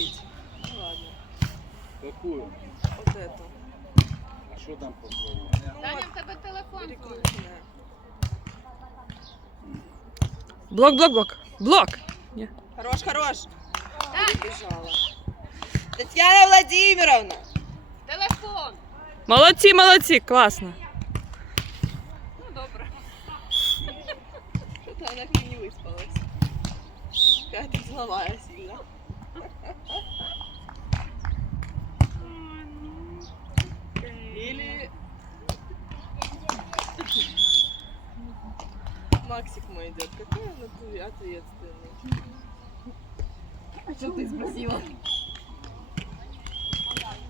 стоїть. Ну ладно. Какую? Вот эту. А що там по слову? Ну, Таня, вот, в тебе телефон. дзвонить. перекрученная. Блок, блок, блок. Блок. Хорош, хорош. Так, Бежала. Татьяна Владимировна. телефон. Молодці, молодці, класно. Ну, добре. Что-то она как не выспалась. Какая-то зловая Максик мой идет. Какой он ответственный. А что ты спросила?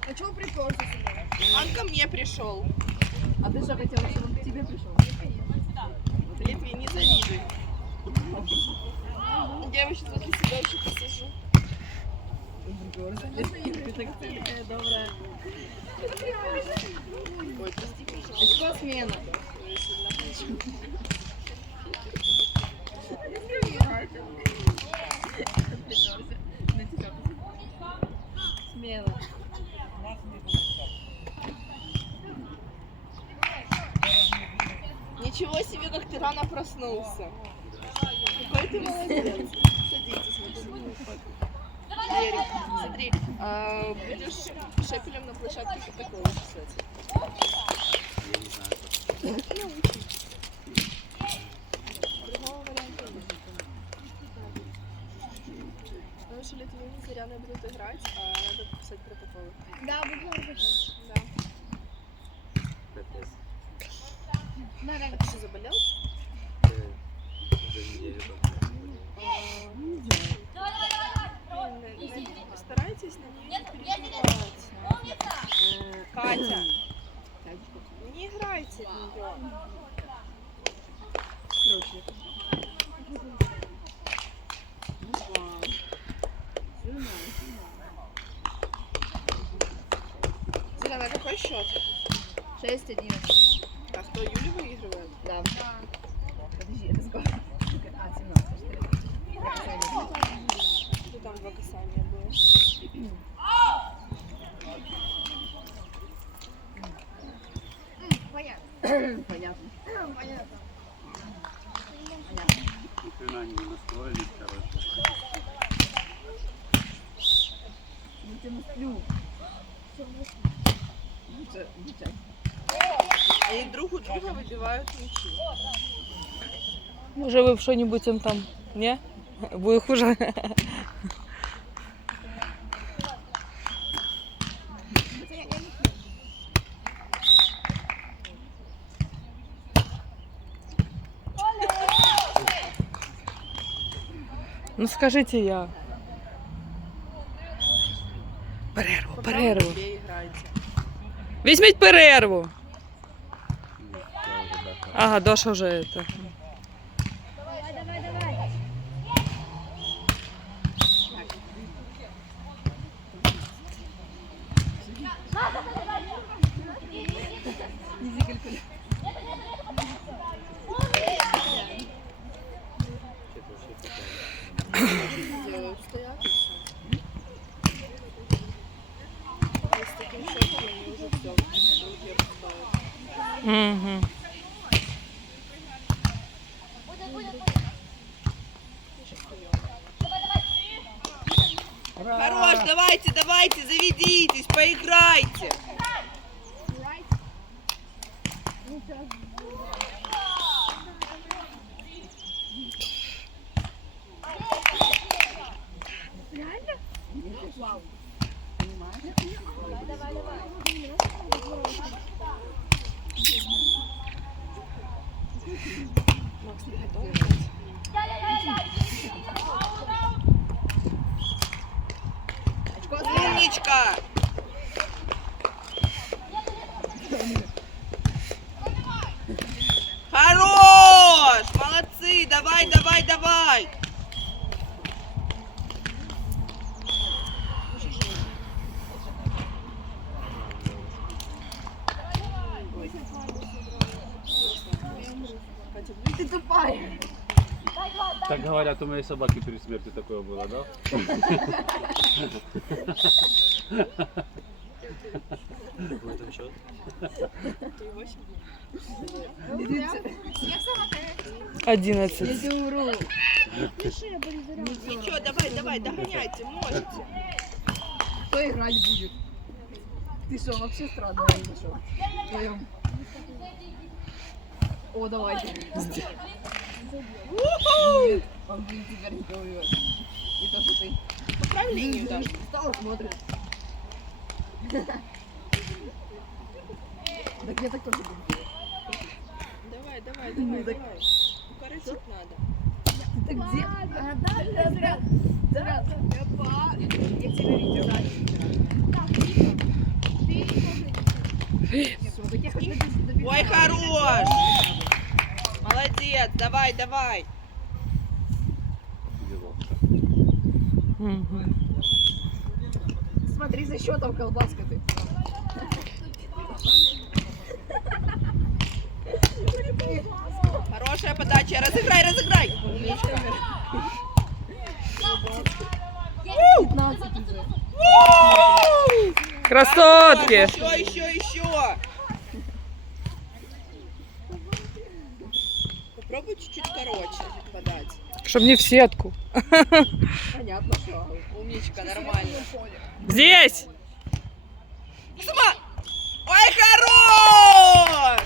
А чего приперся сюда? Он ко мне пришел. А ты что хотела, чтобы он к тебе пришел? Литве не завидуй. Я сейчас возле себя еще посажу. Ты такая добрая. Ой, прости, пожалуйста. Очко смена. Смело. Ничего себе, как ты рано проснулся. Какой ты молодец. Садитесь. Ерик, смотри, а, будешь шепелем на площадке такого писать? Я не знаю. Ну, учи. Другого варианта нет. Потому что С Заряной будут играть, а надо писать протоколы. Да, буду Да. Капец. А ты что, заболел? Уже неделю А, блин, на- Старайтесь на нее не переживать. Катя, не играйте в нее. Короче. Зелена, какой счет? 6-1. А кто, Юля выигрывает? Да. Подожди, это сколько? А, 17, что ли? Ну там два касания было. Понятно. Понятно. Ни хрена не настроились, короче. Я тебя насплю. Лучше, Они друг у друга выбивают мячи. Може ви в що-небудь он там? Ні? Буде хуже. Ну скажите я. Перерву, перерву. Візьміть перерву. Ага, Доша вже это. Делают, стоят и всё. И с таким счетом они уже все. Вверх ставят. Хорош, давайте, давайте, заведитесь, поиграйте. Макс, ты готов? Умничка! Хорош! Молодцы! Давай, давай, давай! Ты тупая. Так говорят, у моей собаки перед смертью такое было, да? Одинадцать. Я умру. Ничего, давай, давай, догоняйте, можете. Кто играть будет? Ты что, вообще странно пошел? Вдвоем. О, давайте. Нет, он будет теперь не убивать. И то, что ты. Поправь линию даже. Встал и смотрит. Так я так тоже буду делать. Давай, давай, давай, давай. Укоротить надо. Ты где? А, да, да, да. Да. Я тебя так я добежу, добежу. Ой, хорош! Молодец, давай, давай. Мгм. Смотри за счетом, колбаска ты. Хорошая подача. Разыграй, разыграй. 15 уже. Красотки! Еще, еще, еще. Попробуй чуть-чуть короче подать. Чтоб не в сетку. Понятно, что. Умничка, нормально. Здесь! Сама! Ой, хорош!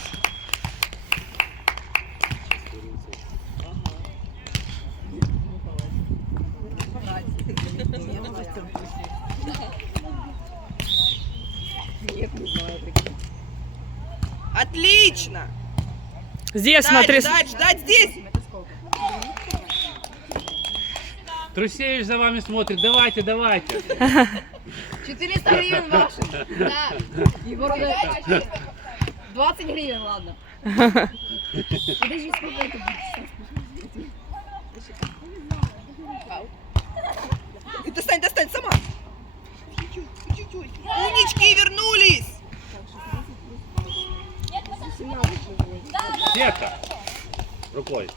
Отлично! Здесь, Ждать, смотри. ждать, ждать здесь! Это сколько? Трусевич за вами смотрит. Давайте, давайте. 400 гривен ваши. Да. Егор, да. 20 гривен, ладно. Подожди, сколько это будет? И достань, достань, сама! Умнички, вернулись! Сетка. Рукой.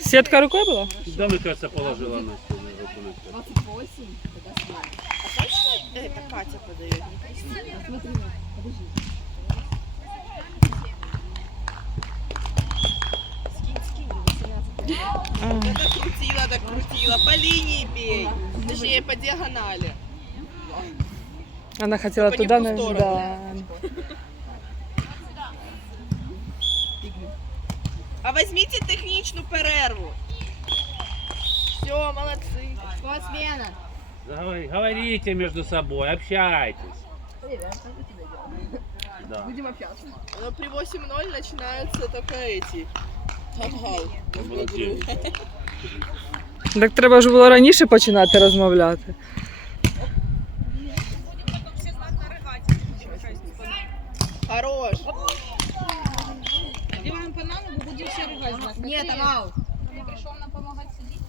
Сетка рукой была? Да, мне кажется, положила на стену руку на стену. 28. Тогда. А точно это Катя подает? смотри, подожди. Скинь, скинь, 18. А, Это крутила, так крутила. По линии бей. Точнее, по диагонали. Она хотела Только туда, сторону. да. А візьміть технічну перерву. Все, молодці. Спортсмена. Заговори- Говорите между собой, общайтесь. Ребят, что это тебе делать? Да. Будем общаться. Но при 8-0 начинаются только эти. Гал-гал. Молодець. Так треба ж було раніше починати розмовляти. Хорош. Надеваем бананы, мы будем все ругать нас. Нет, там аут. Ты пришел нам помогать сидеть?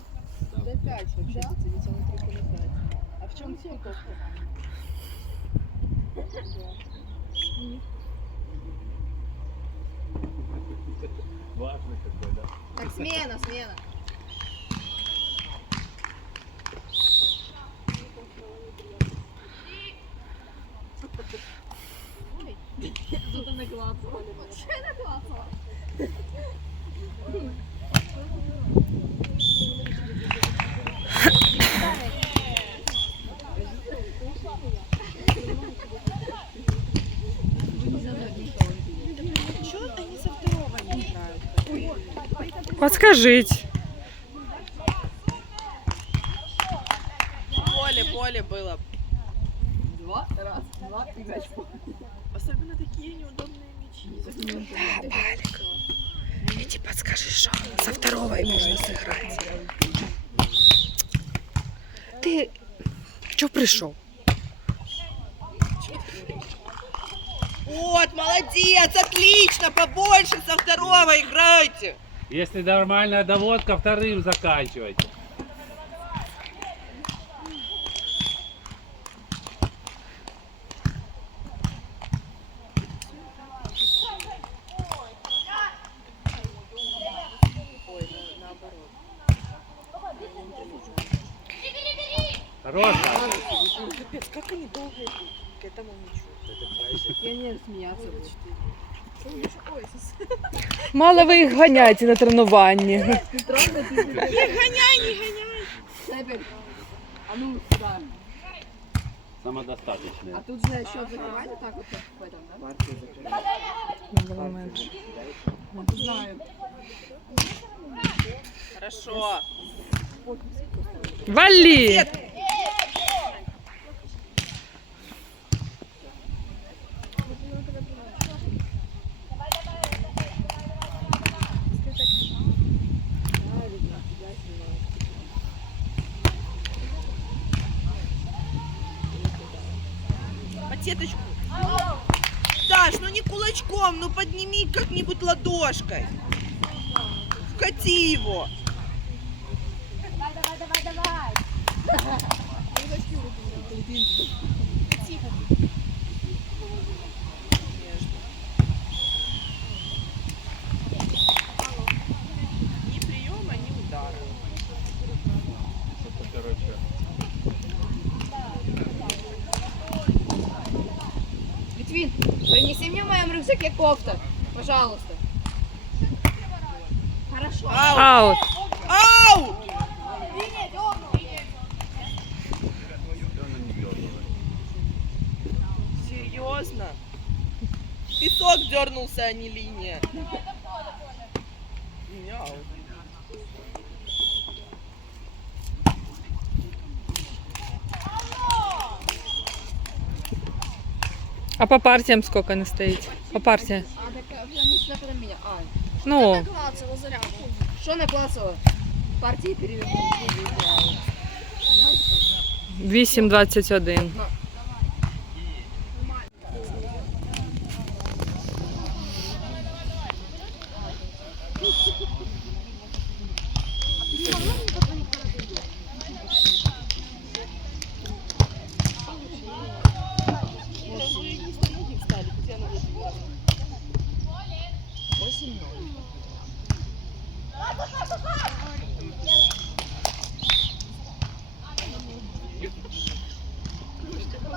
Да 5 вообще, ведь он только на 5. А в чем темп? Важный какой, да? Так, смена, смена. Что-то наклацало. Что я Подскажіть. Поле, поле было. Два, раз, два, и мяч. Особенно такие неудобные мячи. Балик. Иди подскажи, что со второго и можно сыграть. Ты что пришел? Вот, молодец, отлично, побольше со второго играйте. Если нормальная доводка, вторым заканчивайте. Хороша. Капец, как они долго идут к этому мячу. Я не сміятися. Мало ви їх ганяєте на тренуванні. Ганяй, не ганяй. Степель. А ну, сюда. Самодостаточная. А тут же счет закрывать вот так вот, как в этом, да? Було менше. Знаю. Хорошо. Валі! Под Ну кулачком, ну подними как-нибудь ладошкой. Вкати его. Ни приема, ни удара. Это, короче, Литвин, принеси мне в моем рюкзаке кофта. Пожалуйста. Хорошо. Аут. Ау! она не дёрнула. Серьезно? Песок дернулся, а не линия. Мяу. А по партіям сколько не стоїть? По партия? Ну. ну. Що не класово? Партії перевірку. Ну. 8,21.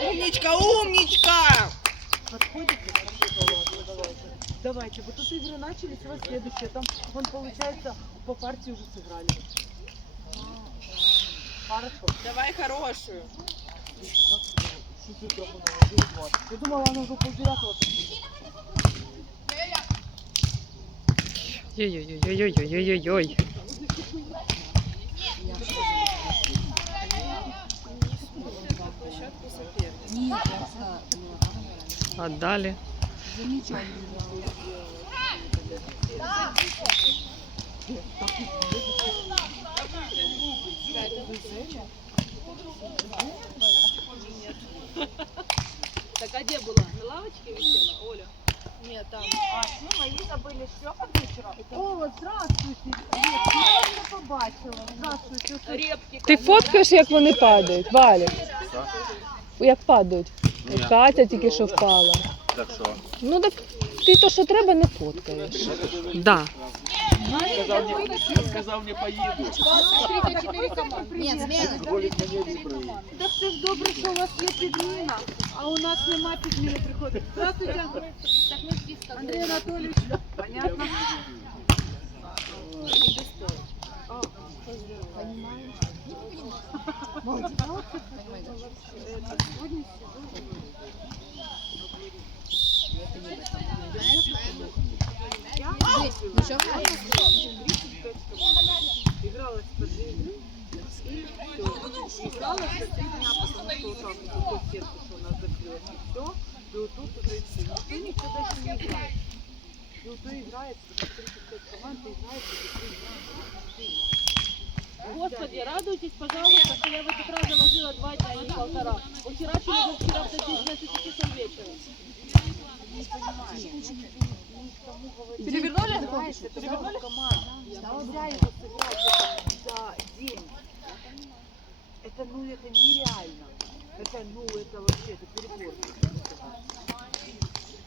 Умничка, умничка! Давайте, вот тут игры начались, у вас следующее. Там, вон, получается, по партии уже сыграли. Хорошо. Давай хорошую. Я думала, она уже полдевятого приходит. Ой-ой-ой-ой-ой-ой-ой. Так, а где была? На лавочке висела, Оля? Нет, там. А, ну, мои забыли все под вечером. О, здравствуйте. Я не побачила. Здравствуйте. Репки. Ти фоткаєш, як вони падають, Валя? Як падають? Катя тільки що впала. Так що? Ну так ти то, що треба, не фоткаєш. Да. Сказав, не, сказав, не поїду. Ні, зміни. Так це ж добре, що у вас є підміна, а у нас нема підміни приходить. Здравствуйте. Андрій Анатолійович. Понятно. Нічого? Играла с игры. Играла с дня, потому что вот так вот сердце, что у нас закрылось. И все. И вот тут уже все. Никто никогда не играет. И вот играет, 35 команд, играет, и играет. Господи, радуйтесь, пожалуйста, что я в этот раз заложила два дня, а не полтора. Вчерачили до вчера до 11 часов вечера. Перевернули? Нельзя его сыграть за день. Это, ну, это нереально. Это, ну, это вообще, это перебор.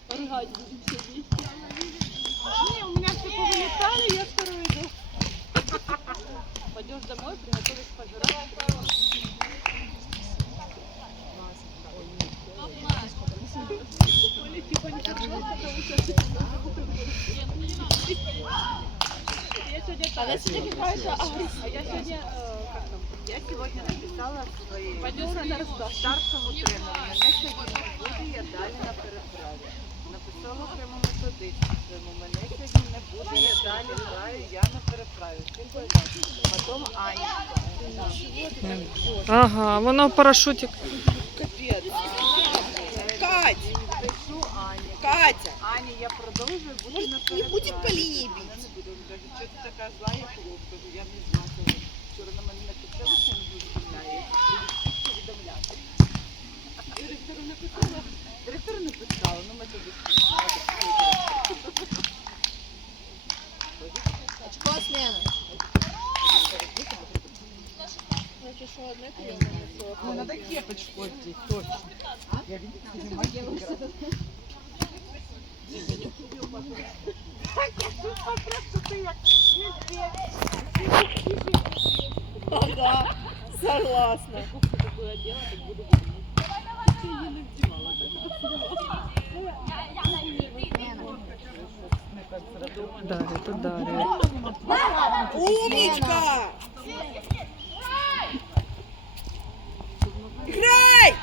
Рыгать будем все вместе. Не, у меня все повылетали, я второй иду. Пойдешь домой, приготовишь пожрать. Я сегодня Она сегодня какая-то А я сегодня, э, как там, Я сегодня написала своей старшому тренеру. Мене сьогодні не буде, я далі на переправі. Написала прямо методичку своєму. Мене сьогодні не буде, я далі граю, я на переправі. Всім. Потім Анечка. Ага, воно парашутик. Капец. Кать. Катя. Аня, я продовжую, буду на Не будем по линии бить. Не буду даже. Что ты такая злая, хлопка? Я не знаю. Вчора на мене накипіло, що не буду повідомляє. Повідомляти. Директору не писала. Директору не писала, ну ми тобі Очко смена. Ну, надо кепочку одеть, точно. Я видела, что Ага, согласна. Дарит, ударит. Умничка! Играй!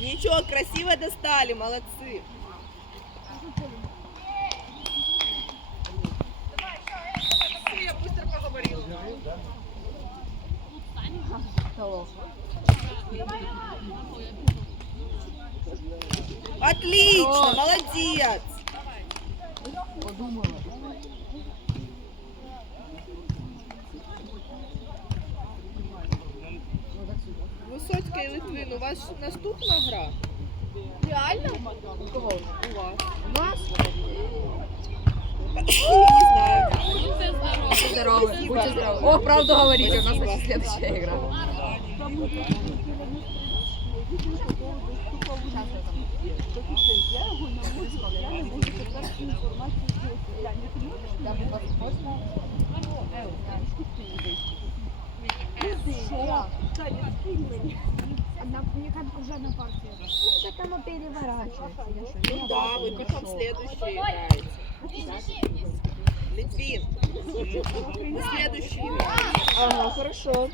Ничего, красиво достали, молодцы. Отлично, молодец. Висоцька і Литвин, у вас наступна гра? Реально? У кого? У вас. У нас? Не знаю. здоровы. Будьте здоровы. О, правду говорите, у нас значит, следующая игра. Мне как уже одна партия. Так оно переворачивается. Ну да, вы потом следующие играете. Литвин, вы следующие играете. Ага, хорошо.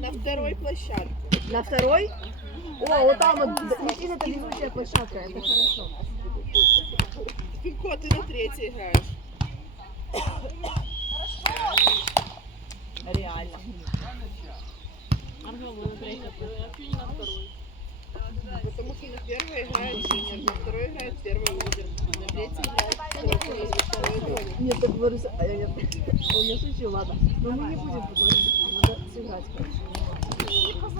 На второй площадке. На второй? О, вот там вот, Литвин это летучая площадка, это хорошо. Финко, ты на третьей играешь. Реально. Потому что на первой играет Джиннер, на второй играет первый лузер, на третьей играет второй лузер, второй лузер. Нет, так говорю, а я, я, он я шучу, ладно. Но мы не будем поговорить, надо сыграть, короче.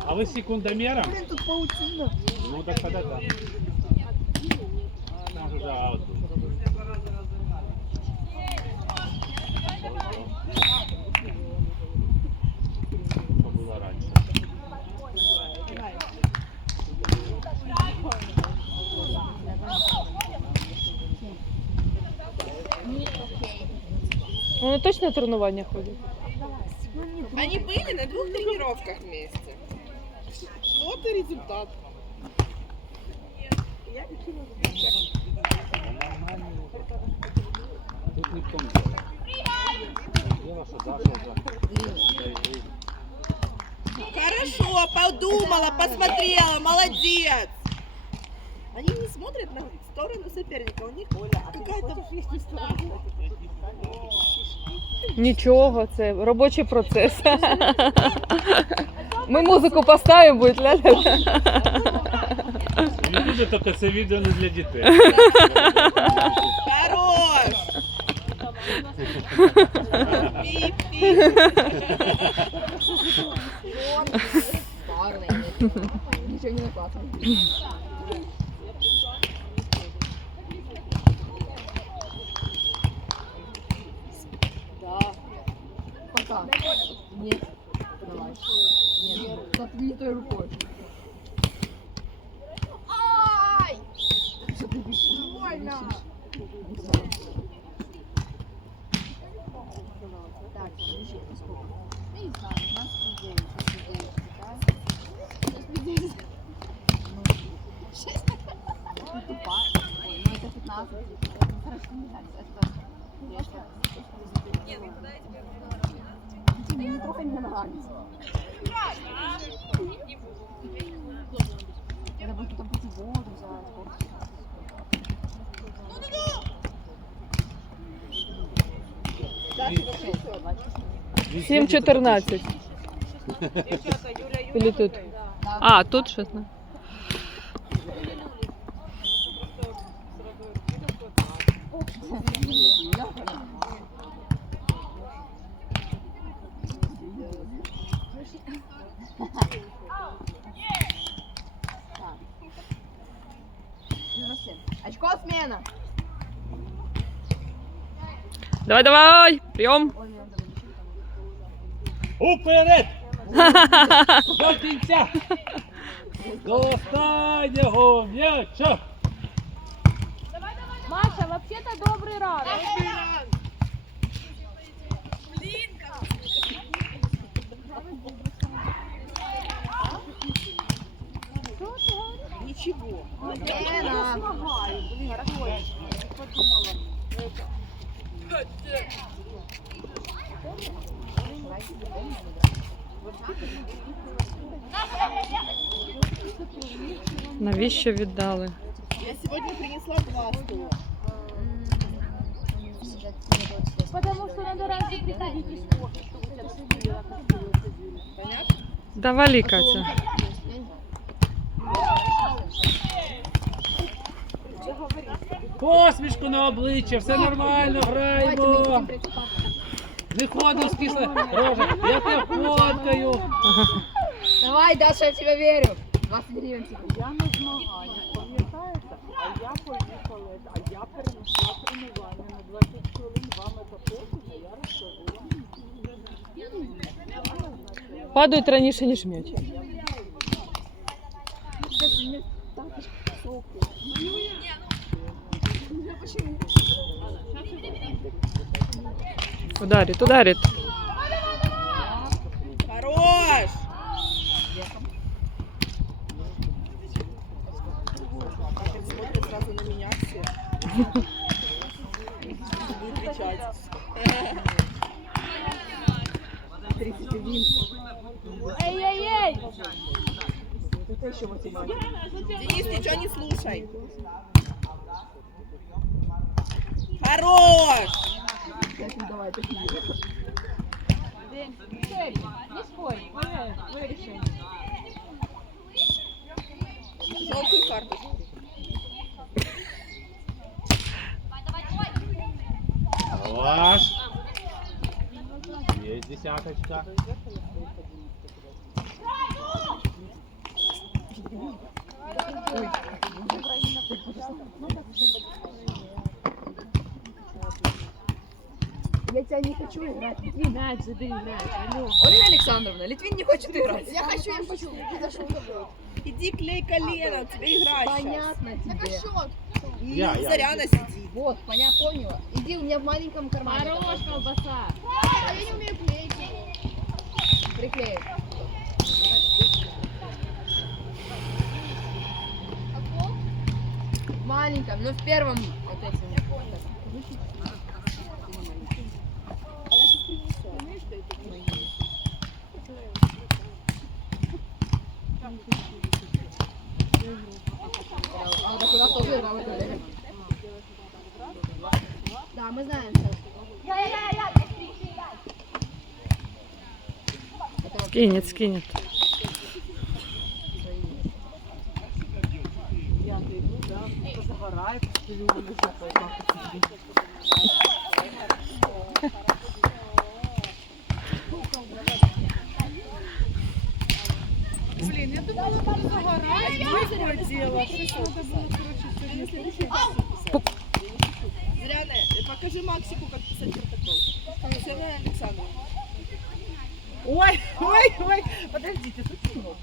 А вы секундомером? Блин, тут паутина. Ну так тогда да. Там уже аут. Что Вони точно на тренування ходять? Они были на двух тренировках вместе. Вот и результат. Хорошо, подумала, посмотрела, молодец. Они не смотрят на сторону соперника, у них какая-то Нічого, це робочий процес. Ми музику поставимо, будь ласка. Люди, тільки це відео не для дітей. Хорош! Нічого не накладно. 7.14. Или тут? А, тут 16. Давай, давай! Прийом! Уперед! До кінця! До останнього м'яча! Маша, вообще-то добрый рад. Ничего. Смена. Навіщо віддали? Я сегодня принесла два стула. Потому что надо раньше приходить из кофе, чтобы тебя посадили. Да вали, Катя. Посмішку на обличчя, все нормально, граємо. Не ходимо з кисла рожа. Я тебе фоткаю. Давай, Даша, я в тебя верю. 20 гривен тебе. Я на змаганнях, пам'ятаєте? А я поїхала, а я перенесла тренування на 20 хвилин вами записуйте, я розкажу вам. Падають раніше, ніж м'яч. Ударит, ударит. Хорош! Эй-эй-эй! Денис, ничего не слушай. Хорош! Не спорь, решение. Желтую карточку. Ваш. Є десяточка. Я тебя не хочу играть. Литвин, мяч, забери мяч. Олена Александровна, Литвин не хочет играть. Я хочу, я хочу. Иди клей колено, у тебя игра сейчас. Понятно тебе. Я, я. Заряна сидит. Вот, понятно, поняла. Иди у меня в маленьком кармане. Хорош, колбаса. Приклею. В маленьком, но в первом вот этим. А вот Да, мы знаем. Скинет, скинет. Я да, позагораю, Блін, я думала, буду загорати. Виходила. Щось треба було, коротше, сьогодні. Зря не. Покажи Максику, как писать протокол. Ксения Александровна. Ой, ой, ой. Подождите, тут немного.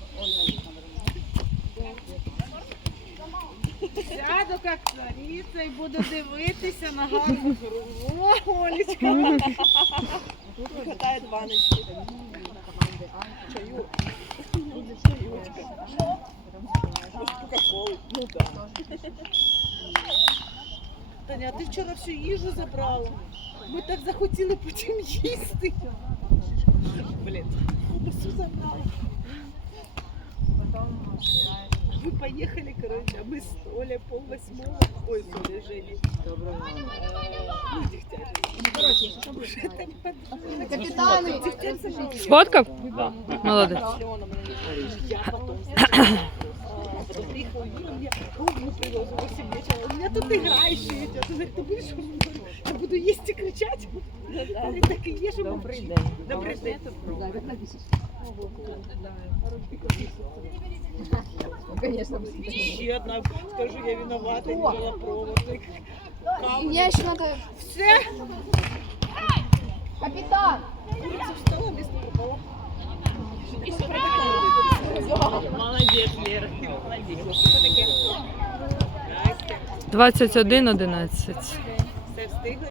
Сяду як цариця і буду дивитися на гарну гру. О, Олечка. Тут хватает баночки. Чаю. Может, Кока-колы. Ну да. Таня, а ти вчора всю їжу забрала. Ми так захотіли потім їсти. Блін, всю забрала. вы поехали, короче, а мы с Олей пол восьмого. Ой, с Олей Женей. Доброго Капітани! Сфоткав? Молодець. Я потом, знаешь, а, потом приехала Юля, мне ровно привез в 8 вечера. У меня тут игра еще идет. Он говорит, ты будешь? Я Я буду есть и кричать. Он так и ешь и Добрый день. Добрый день. Ще одна, скажу, я виновата, не взяла проводник. Я ще надо... Все? Капітан! Це встала, не спробувала. Молодець, Лера, молодець. Що Все встигли?